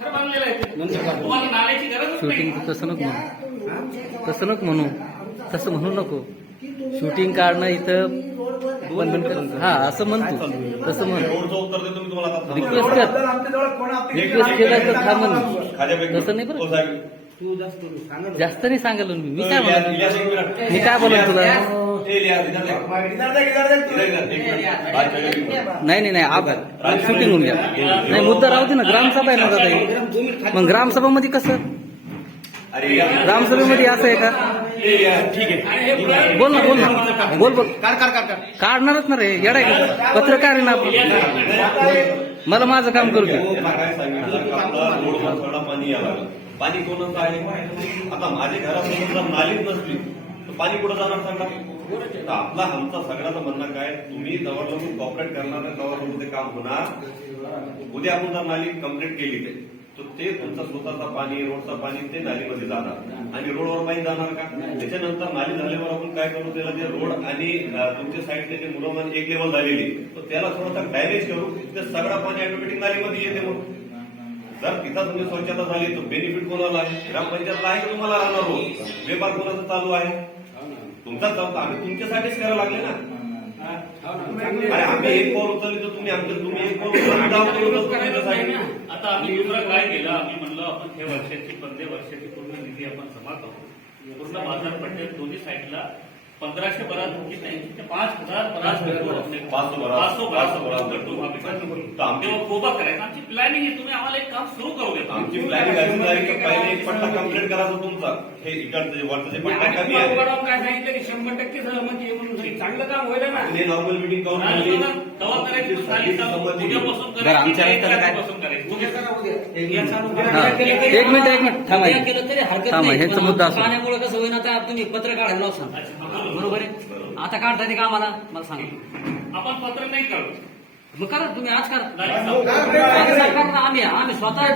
घर बांधलेलं आहे ते. तुम्हाला नाल्याची शूटिंग तसं नको म्हणू. तसं नको म्हणू. तसं म्हणू नको. शूटिंग काढणं इथं कर- हा असं म्हण तू तसं म्हण. रिक्वेस्ट कर. रिक्वेस्ट केला तर थांबन खाद्यापैकी. तसं नाही हो, बरं. तू जास्त नाही सांगायला मी. मी काय म्हणतो मिनिट. मी काय बोलत तुला? नाही नाही नाही आप शूटिंग होऊन घ्या नाही मुद्दा राहू दे ना ग्रामसभा आहे ना दादा. मग ग्रामसभामध्ये कसं. ग्रामसभेमध्ये असं आहे का? ठीक आहे. बोल ना बोल ना बोल बोल काढ काढ काढ काढ. काढणारच ना रे येडाय का? पत्रकार आहे ना आपण मला माझं काम करू दे पाणी कोणाचं आहे आता माझ्या घरासमोर जर नालीच नसली तर पाणी कुठं जाणार सांगा? तर आपला आमचा सगळ्याचं म्हणणं काय? तुम्ही जवळ कॉपरेट करणार जवळ ते काम होणार. उद्या आपण जर नाली कंप्लीट केली ते तर ते तुमचं स्वतःचं पाणी रोडचं पाणी ते नालीमध्ये जाणार. आणि रोडवर पाणी जाणार का? त्याच्यानंतर नाली झाल्यावर आपण काय करू? त्याला ते रोड आणि तुमच्या साईडने जे मुलं म्हणजे एक लेवल झालेली तर त्याला थोडासा डॅमेज करू. ते सगळं पाणी ऑटोमॅटिक नालीमध्ये येते मग. जर तिथं तुम्ही स्वच्छता झाली तर बेनिफिट कोणाला आहे? ग्रामपंचायतला आहे की तुम्हाला राहणार रोज व्यापार कोणाचा चालू आहे? तुमचा चौका आम्ही तुमच्यासाठीच करायला लागले ना. अरे आम्ही एक पाऊल उचलली तर तुम्ही आमच्या तुम्ही एक पाऊल उचलली. आता आम्ही दुसरं काय केलं? आम्ही म्हणलं आपण हे वर्षाची पंधरा वर्षाची पूर्ण निधी आपण जमा करू. पूर्ण बाजारपेठेत दोन्ही साईडला पंधराशे बरा किती नाही. पाच हजार को. पाच सौ बरात करतो. तर आमची- करायचं आमची प्लॅनिंग आहे तुम्ही आम्हाला एक काम सुरू करू देता आमची प्लॅनिंग पहिले एक पट्टा कंप्लीट करायचा तुमचा हे इकडचं जे वरचं जे पट्टा कमी आहे काय सांगितलं की शंभर टक्के झालं म्हणजे म्हणून चांगलं काम होईल ना हे नॉर्मल मिटिंग करून करायची. उद्यापासून करायची? उद्यापासून करायची एक मिनिट एक मिनिट थांबा उद्या केलं तरी हरकत थांबा ह्याचा पण मुद्दा असो. पाण्यामुळे कसं होईना आता तुम्ही पत्र काढायला लावू सांग. बरोबर आहे? आता काढता ते का आम्हाला? मला सांगा. आपण पत्र नाही करू मग करा तुम्ही आज करा. आम्ही आम्ही स्वतः